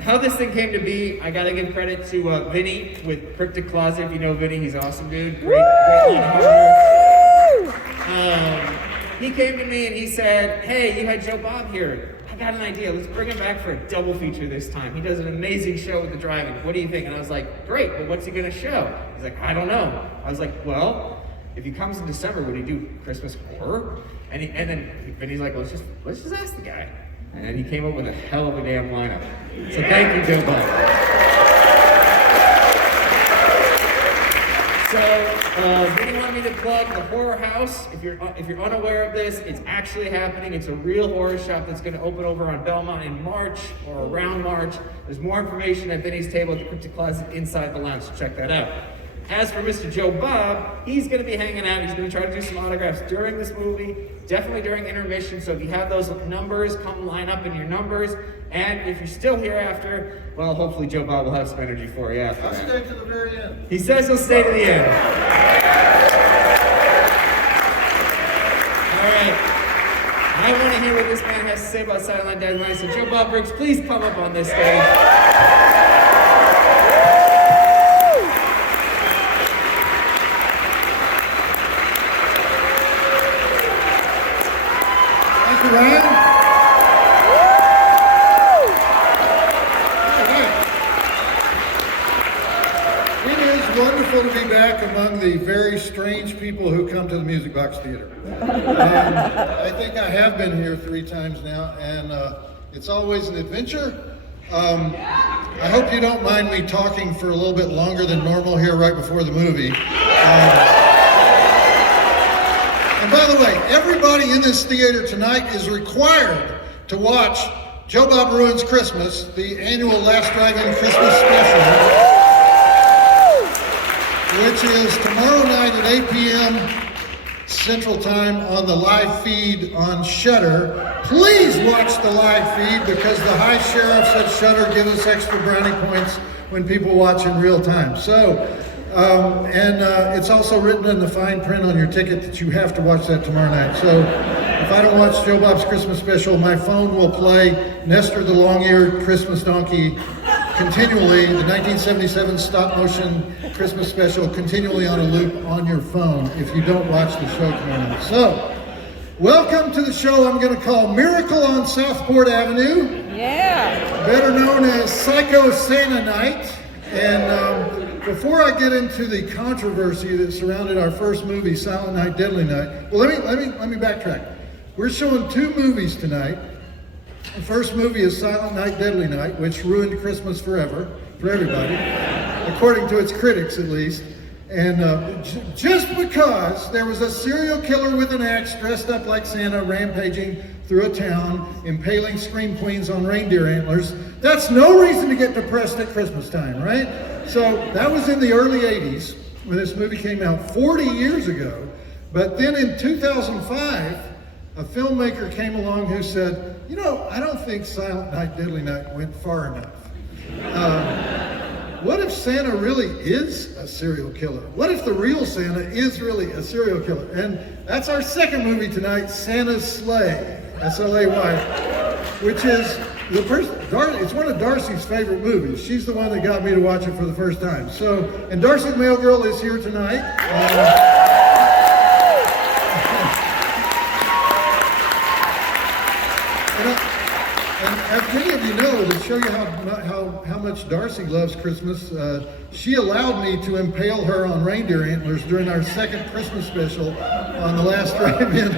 How this thing came to be, I gotta give credit to Vinny with Cryptic Closet. If you know Vinny, he's awesome, dude. Great he came to me and he said, hey, you had Joe Bob here. I got an idea. Let's bring him back for a double feature this time. He does an amazing show with the driving. What do you think? And I was like, great, but what's he gonna show? He's like, I don't know. I was like, well, if he comes in December, would he do Christmas horror? And then Vinny's like, let's just ask the guy. And he came up with a hell of a damn lineup. So thank you, Joe Bob. So, Vinny wanted me to plug the Horror House. If you're unaware of this, it's actually happening. It's a real horror shop that's going to open over on Belmont in March or around March. There's more information at Vinny's table at the Cryptic Closet inside the lounge, so check that out. As for Mr. Joe Bob, he's going to be hanging out. He's going to try to do some autographs during this movie, definitely during intermission. So if you have those numbers, come line up in your numbers. And if you're still here after, well, hopefully Joe Bob will have some energy for you after. I'll stay to the very end. He says he'll stay to the end. All right. I want to hear what this man has to say about Silent Night, Deadly Night. So Joe Bob Briggs, please come up on this stage. Ryan? It is wonderful to be back among the very strange people who come to the Music Box Theater. I think I have been here 3 times now, and it's always an adventure. I hope you don't mind me talking for a little bit longer than normal here right before the movie. And by the way, everybody in this theater tonight is required to watch Joe Bob Ruins Christmas, the annual Last Drive-In Christmas special, which is tomorrow night at 8 p.m. Central Time on the live feed on Shudder. Please watch the live feed because the high sheriffs at Shudder give us extra brownie points when people watch in real time. So. It's also written in the fine print on your ticket that you have to watch that tomorrow night. So if I don't watch Joe Bob's Christmas special, my phone will play Nestor the Long-Eared Christmas Donkey continually, the 1977 stop motion Christmas special continually on a loop on your phone if you don't watch the show tomorrow night. So, welcome to the show I'm going to call Miracle on Southport Avenue. Yeah. Better known as Psycho Santa Night. And before I get into the controversy that surrounded our first movie, Silent Night, Deadly Night, well, let me backtrack. We're showing 2 movies tonight. The first movie is Silent Night, Deadly Night, which ruined Christmas forever for everybody, according to its critics at least. And just because there was a serial killer with an axe dressed up like Santa rampaging through a town, impaling scream queens on reindeer antlers, that's no reason to get depressed at Christmas time, right? So that was in the early 80s when this movie came out 40 years ago. But then in 2005, a filmmaker came along who said, you know, I don't think Silent Night, Deadly Night went far enough. What if Santa really is a serial killer? What if the real Santa is really a serial killer? And that's our second movie tonight, Santa's Sleigh, S-L-A-Y, which is it's one of Darcy's favorite movies. She's the one that got me to watch it for the first time. So, and Darcy the Mail Girl is here tonight. And as many of you know, to show you how much Darcy loves Christmas, she allowed me to impale her on reindeer antlers during our second Christmas special on the Last Drive-In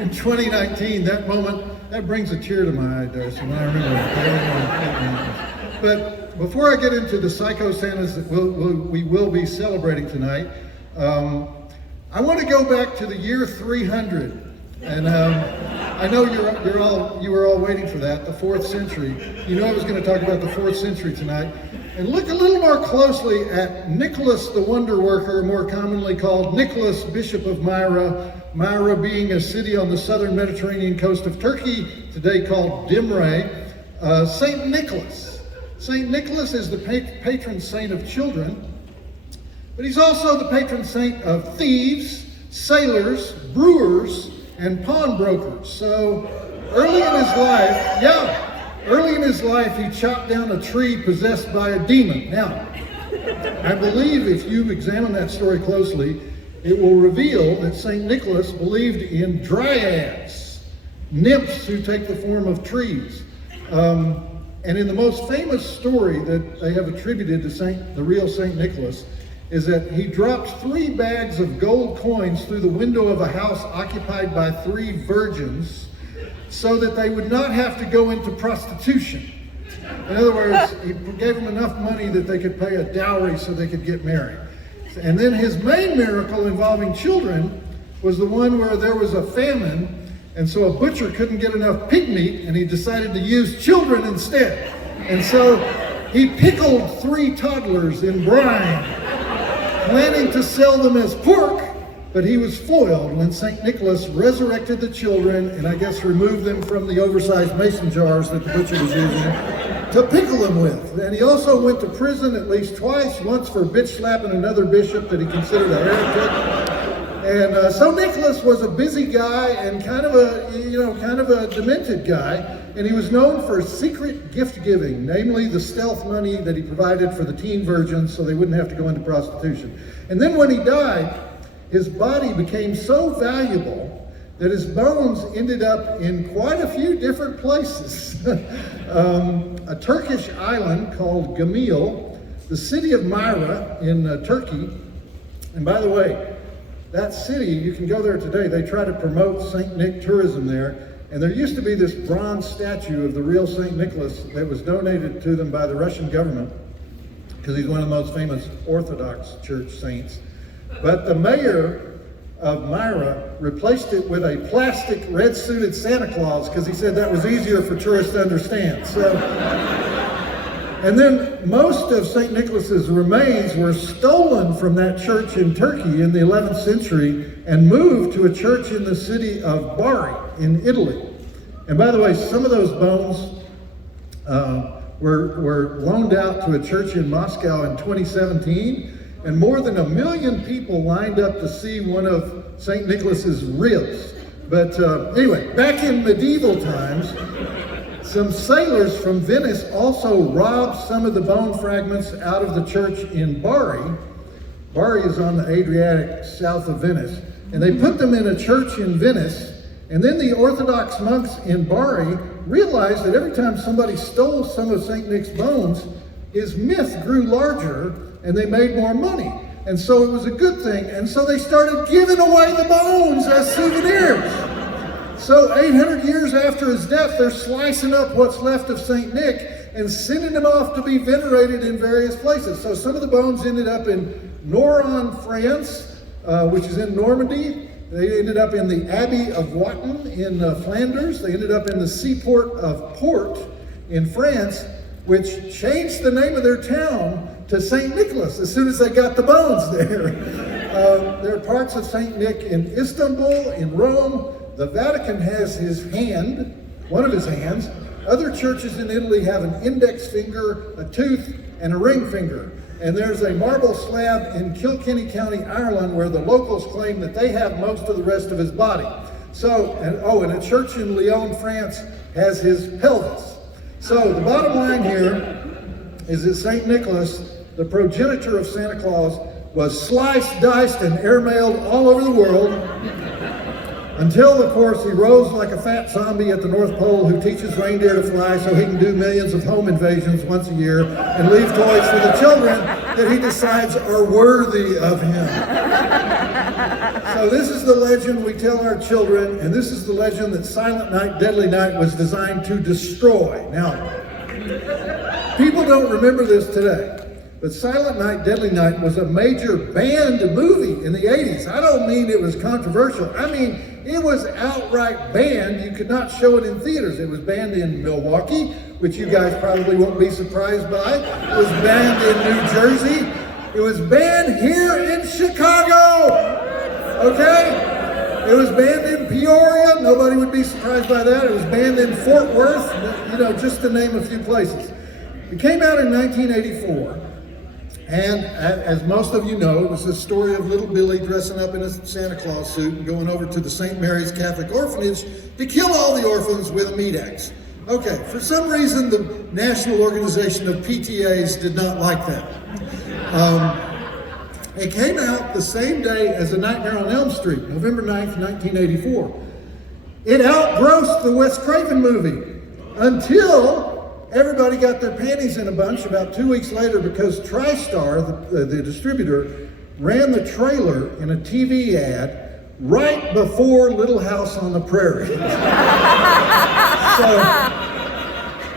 in 2019. That moment, that brings a tear to my eye, Darcy, when I remember that. But before I get into the Psycho Santas that we will be celebrating tonight, I want to go back to the year 300. And I know you were all waiting for that, the 4th century. You know I was going to talk about the 4th century tonight. And look a little more closely at Nicholas the Wonder Worker, more commonly called Nicholas, Bishop of Myra. Myra being a city on the southern Mediterranean coast of Turkey, today called Dimre. Saint Nicholas. Saint Nicholas is the patron saint of children, but he's also the patron saint of thieves, sailors, brewers, and pawnbrokers. So early in his life, Early in his life, he chopped down a tree possessed by a demon. Now, I believe if you examine that story closely, it will reveal that St. Nicholas believed in dryads, nymphs who take the form of trees. And in the most famous story that they have attributed to the real St. Nicholas is that he dropped 3 bags of gold coins through the window of a house occupied by 3 virgins so that they would not have to go into prostitution. In other words, he gave them enough money that they could pay a dowry so they could get married. And then his main miracle involving children was the one where there was a famine, and so a butcher couldn't get enough pig meat, and he decided to use children instead. And so he pickled 3 toddlers in brine, planning to sell them as pork, but he was foiled when St. Nicholas resurrected the children and I guess removed them from the oversized mason jars that the butcher was using to pickle them with. And he also went to prison at least twice, once for bitch slapping another bishop that he considered a heretic. And so Nicholas was a busy guy and kind of a demented guy, and he was known for secret gift giving, namely the stealth money that he provided for the teen virgins so they wouldn't have to go into prostitution. And then when he died, his body became so valuable that his bones ended up in quite a few different places. A Turkish island called Gamil, the city of Myra in Turkey, and by the way, that city, you can go there today. They try to promote St. Nick tourism there. And there used to be this bronze statue of the real St. Nicholas that was donated to them by the Russian government because he's one of the most famous Orthodox church saints. But the mayor of Myra replaced it with a plastic red-suited Santa Claus because he said that was easier for tourists to understand. And then most of St. Nicholas's remains were stolen from that church in Turkey in the 11th century and moved to a church in the city of Bari in Italy. And by the way, some of those bones were loaned out to a church in Moscow in 2017, and more than 1 million people lined up to see one of St. Nicholas's ribs. But anyway, back in medieval times, some sailors from Venice also robbed some of the bone fragments out of the church in Bari. Bari is on the Adriatic south of Venice. And they put them in a church in Venice. And then the Orthodox monks in Bari realized that every time somebody stole some of St. Nick's bones, his myth grew larger and they made more money. And so it was a good thing. And so they started giving away the bones as souvenirs. So 800 years after his death, they're slicing up what's left of St. Nick and sending them off to be venerated in various places. So some of the bones ended up in Noron, France, which is in Normandy. They ended up in the Abbey of Watton in Flanders. They ended up in the seaport of Port in France, which changed the name of their town to St. Nicholas as soon as they got the bones there. There are parts of St. Nick in Istanbul, in Rome. The Vatican has his hand, one of his hands. Other churches in Italy have an index finger, a tooth, and a ring finger. And there's a marble slab in Kilkenny County, Ireland, where the locals claim that they have most of the rest of his body. So, and a church in Lyon, France, has his pelvis. So the bottom line here is that St. Nicholas, the progenitor of Santa Claus, was sliced, diced, and airmailed all over the world until, of course, he rose like a fat zombie at the North Pole who teaches reindeer to fly so he can do millions of home invasions once a year and leave toys for the children that he decides are worthy of him. So this is the legend we tell our children, and this is the legend that Silent Night, Deadly Night was designed to destroy. Now, people don't remember this today, but Silent Night, Deadly Night was a major banned movie in the 80s. I don't mean it was controversial. I mean, it was outright banned. You could not show it in theaters. It was banned in Milwaukee, which you guys probably won't be surprised by. It was banned in New Jersey. It was banned here in Chicago. Okay? It was banned in Peoria. Nobody would be surprised by that. It was banned in Fort Worth, just to name a few places. It came out in 1984. And as most of you know, it was the story of little Billy dressing up in a Santa Claus suit and going over to the St. Mary's Catholic Orphanage to kill all the orphans with a meat axe. Okay, for some reason, the National Organization of PTAs did not like that. It came out the same day as A Nightmare on Elm Street, November 9th, 1984. It outgrossed the Wes Craven movie until everybody got their panties in a bunch about 2 weeks later because TriStar, the distributor, ran the trailer in a TV ad right before Little House on the Prairie.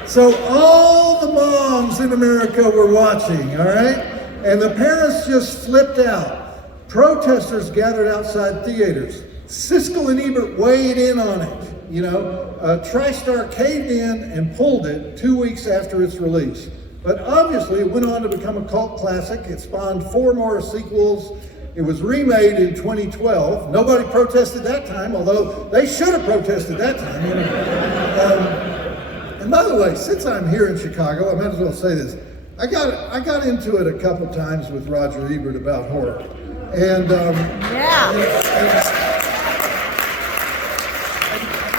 So all the moms in America were watching, all right? And the parents just flipped out. Protesters gathered outside theaters. Siskel and Ebert weighed in on it, you know. TriStar caved in and pulled it 2 weeks after its release. But obviously it went on to become a cult classic. It spawned 4 more sequels. It was remade in 2012. Nobody protested that time, although they should have protested that time. You know? And by the way, since I'm here in Chicago, I might as well say this. I got into it a couple times with Roger Ebert about horror. And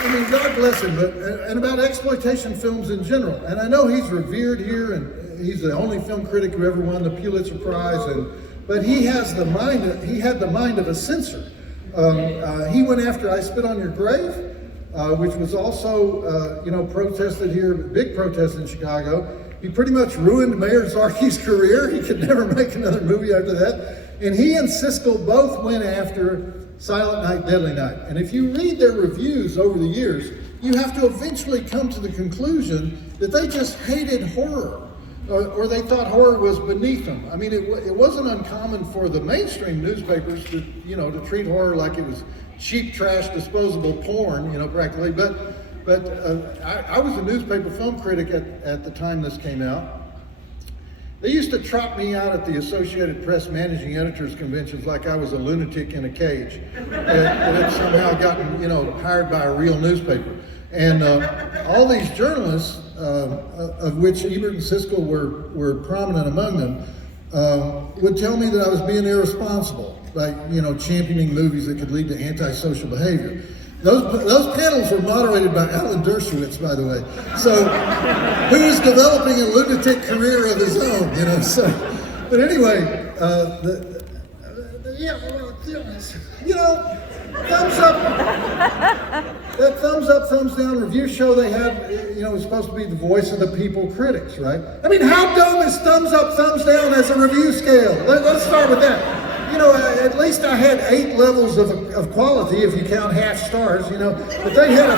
I mean, God bless him, and about exploitation films in general. And I know he's revered here, and he's the only film critic who ever won the Pulitzer Prize. But he has the mind. He had the mind of a censor. He went after I Spit on Your Grave, which was also protested here, big protest in Chicago. He pretty much ruined Mayor Zarki's career. He could never make another movie after that. And he and Siskel both went after Silent Night, Deadly Night. And if you read their reviews over the years, you have to eventually come to the conclusion that they just hated horror, or they thought horror was beneath them. I mean, it wasn't uncommon for the mainstream newspapers to treat horror like it was cheap, trash, disposable porn, practically. But I was a newspaper film critic at the time this came out. They used to trot me out at the Associated Press Managing Editors Conventions like I was a lunatic in a cage that had somehow gotten, hired by a real newspaper. And all these journalists, of which Ebert and Siskel were prominent among them, would tell me that I was being irresponsible, like, championing movies that could lead to antisocial behavior. Those panels were moderated by Alan Dershowitz, by the way, so who is developing a lunatic career of his own, But anyway, thumbs up. That thumbs up, thumbs down review show they had, was supposed to be the voice of the people critics, right? I mean, how dumb is thumbs up, thumbs down as a review scale? Let's start with that. At least I had 8 levels of quality, if you count half stars, but they had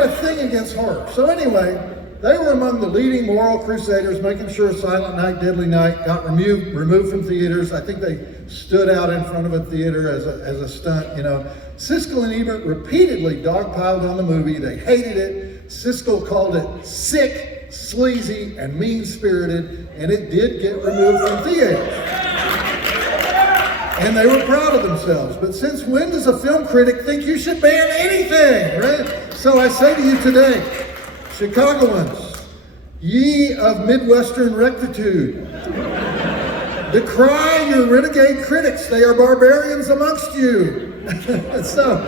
a thing against horror. So anyway, they were among the leading moral crusaders, making sure Silent Night, Deadly Night got removed from theaters. I think they stood out in front of a theater as a stunt, Siskel and Ebert repeatedly dogpiled on the movie. They hated it. Siskel called it sick, sleazy, and mean-spirited, and it did get removed from theaters. And they were proud of themselves. But since when does a film critic think you should ban anything, right? So I say to you today, Chicagoans, ye of Midwestern rectitude, decry your renegade critics. They are barbarians amongst you. So,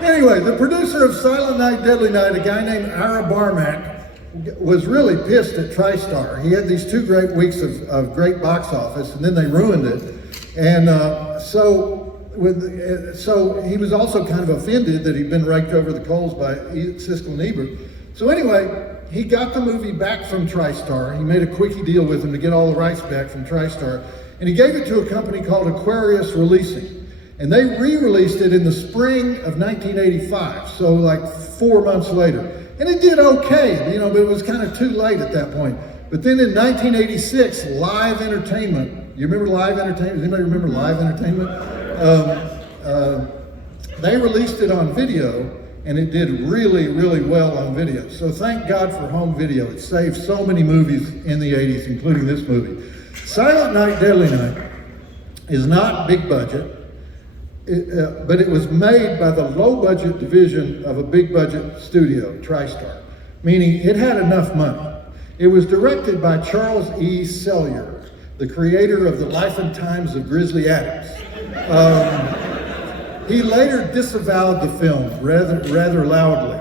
anyway, the producer of Silent Night, Deadly Night, a guy named Ira Barmak, was really pissed at TriStar. He had these 2 great weeks of great box office, and then they ruined it. And so he was also kind of offended that he'd been raked over the coals by Siskel and Ebert. So anyway, he got the movie back from TriStar. He made a quickie deal with them to get all the rights back from TriStar. And he gave it to a company called Aquarius Releasing. And they re-released it in the spring of 1985, so like 4 months later. And it did okay, but it was kind of too late at that point. But then in 1986, Live Entertainment, you remember Live Entertainment? Does anybody remember Live Entertainment? They released it on video, and it did really, really well on video. So thank God for home video. It saved so many movies in the 80s, including this movie. Silent Night, Deadly Night is not big budget, but it was made by the low-budget division of a big-budget studio, TriStar, meaning it had enough money. It was directed by Charles E. Sellier, the creator of The Life and Times of Grizzly Adams. He later disavowed the film rather loudly.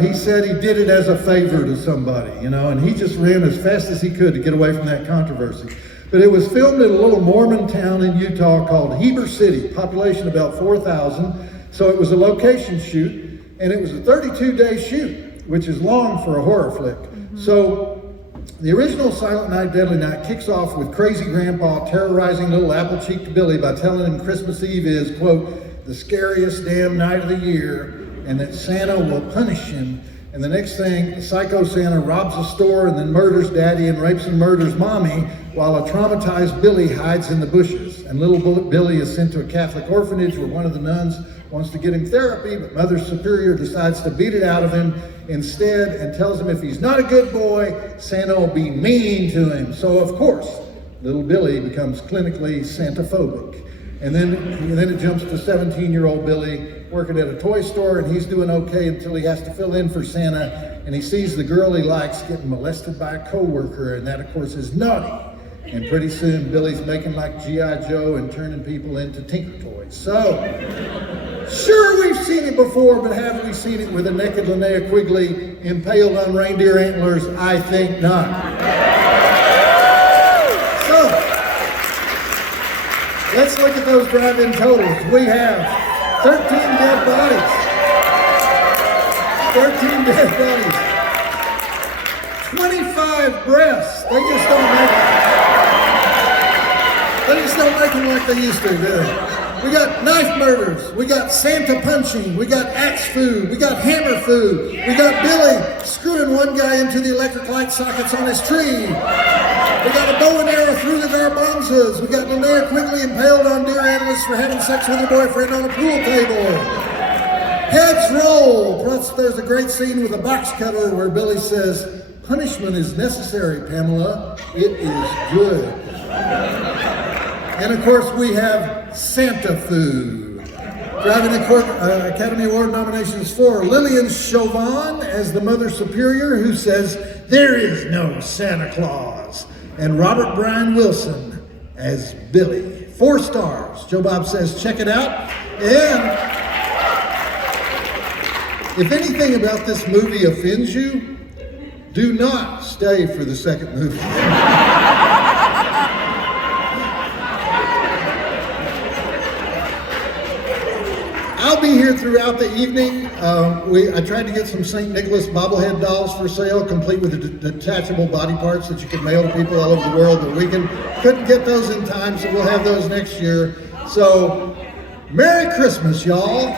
He said he did it as a favor to somebody, you know, and he just ran as fast as he could to get away from that controversy. But it was filmed in a little Mormon town in Utah called Heber City, population about 4,000. So it was a location shoot, and it was a 32-day shoot, which is long for a horror flick. So the original Silent Night, Deadly Night kicks off with crazy grandpa terrorizing little apple-cheeked Billy by telling him Christmas Eve is, quote, the scariest damn night of the year, and that Santa will punish him. And the next thing, Psycho Santa robs a store and then murders Daddy and rapes and murders Mommy, while a traumatized Billy hides in the bushes. And little Billy is sent to a Catholic orphanage where one of the nuns wants to get him therapy, but Mother Superior decides to beat it out of him instead and tells him if he's not a good boy, Santa will be mean to him. So of course, little Billy becomes clinically Santa-phobic. And then it jumps to 17-year-old Billy working at a toy store, and he's doing okay until he has to fill in for Santa, and he sees the girl he likes getting molested by a co-worker, and that of course is naughty. And pretty soon Billy's making like G.I. Joe and turning people into Tinker Toys. So, sure, we've seen it before, but haven't we seen it with a naked Linnea Quigley impaled on reindeer antlers? I think not. So, let's look at those drive-in totals. We have 13 dead bodies. 13 dead bodies. 25 breaths. They just don't make it. They just don't make them like they used to, do they? We got knife murders. We got Santa punching. We got axe food. We got hammer food. We got Billy screwing one guy into the electric light sockets on his tree. We got a bow and arrow through the garbanzos. We got Linnea Quigley impaled on deer antlers for having sex with her boyfriend on a pool table. Heads roll. Plus, there's a great scene with a box cutter where Billy says, "Punishment is necessary, Pamela. It is good." And of course, we have Santa food. Driving the Academy Award nominations for Lillian Chauvin as the Mother Superior, who says, "There is no Santa Claus," and Robert Brian Wilson as Billy. 4 stars. Joe Bob says, check it out. And if anything about this movie offends you, do not stay for the second movie. I'll be here throughout the evening. I tried to get some St. Nicholas bobblehead dolls for sale, complete with detachable body parts that you can mail to people all over the world, but we couldn't get those in time, so we'll have those next year. So, Merry Christmas, y'all.